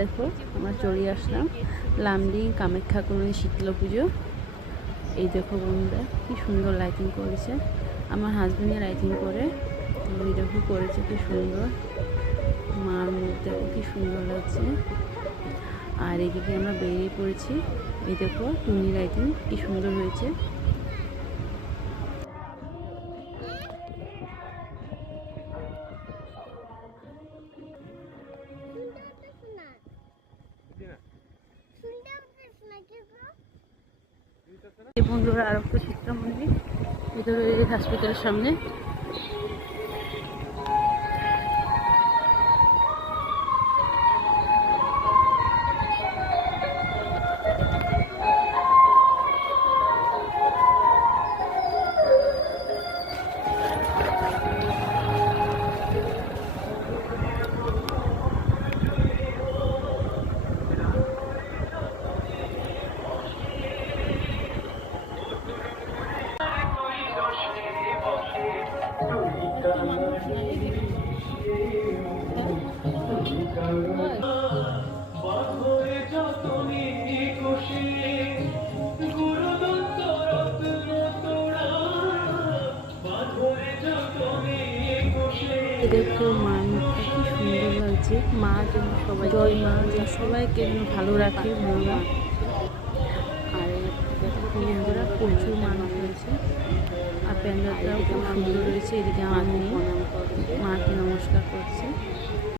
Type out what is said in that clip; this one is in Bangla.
দেখো আমরা চলে আসলাম লামডিং কামাখ্যা কলোনি শীতলা পুজো। এই দেখো বন্ধুরা কি সুন্দর লাইটিং করেছে, আমার হাজবেন্ডে লাইটিং করে এই দেখো করেছে কি সুন্দর। মার মুখ দেখো কি সুন্দর লাগছে। আর এদিকে আমরা বেরিয়ে পড়েছি, এই দেখো টুনি লাইটিং কি সুন্দর হয়েছে। বন্ধুরা আর একটা চিত্র মন্দির ভিতরে হসপিটালের সামনে। দেখো মার মুখটা কি সুন্দর লাগছে। মা যেন সবাই জয় মা যেন সবাইকে যেন ভালো রাখে মা। আর দেখো বন্ধুরা প্রচুর মানুষ হয়েছে আর প্যান্ডেলটাও খুব সুন্দর রয়েছে। এদিকে আমার মেয়ে মাকে নমস্কার করছে।